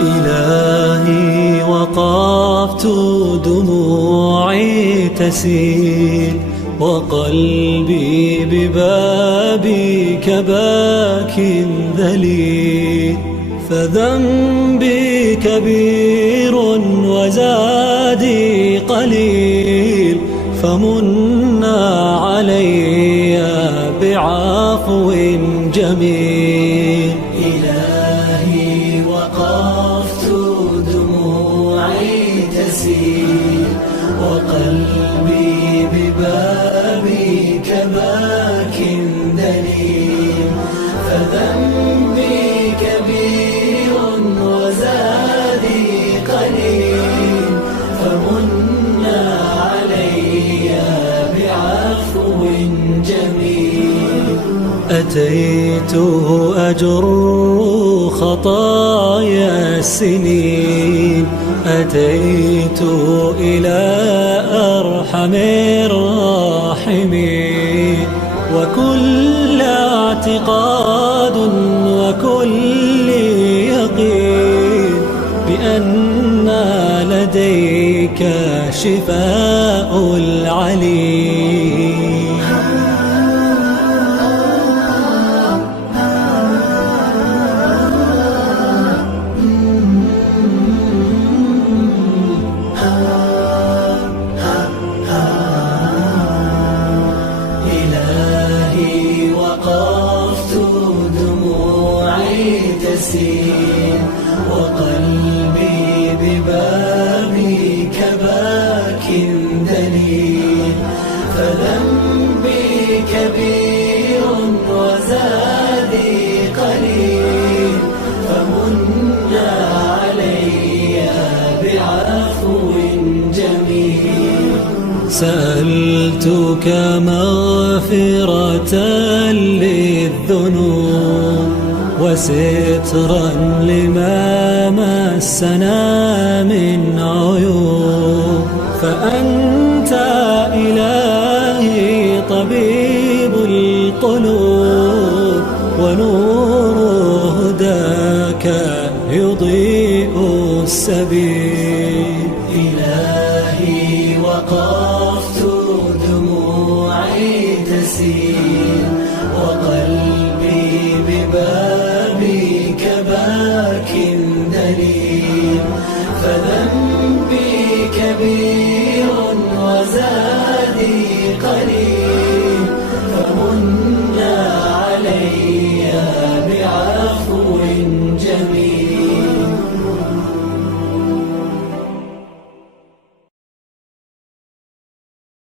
إلهي وقفت دموعي تسيل وقلبي ببابك باك ذليل، فذنبي كبير وزادي قليل، فمنا علي بعفو جميل. إلهي وقفت دموعي تسيل وقلبي ببابك باك دليل، فذنبي كبير وزادي قليل، فمنا علي بعفو جميل. أتيت أجر خطايا السنين، أتيت إلى أرحم الراحمين، وكل اعتقاد وكل يقين بأن لديك شفاء العليل. إلهي وقفت دموعي تسيل وقلبي ببابك باك دليل، فذنبي كبير وزادي قليل، فمنا علي بعفو جميل. سألتك مغفرة للذنوب وسترا لما مسنا من عيوب، فأنت إلهي طبيب القلوب، ونور هداك يضيء السبيل. إلهي وقفت دموعي تسيل وقلبي ببابك باك دليل، فذنبي كبير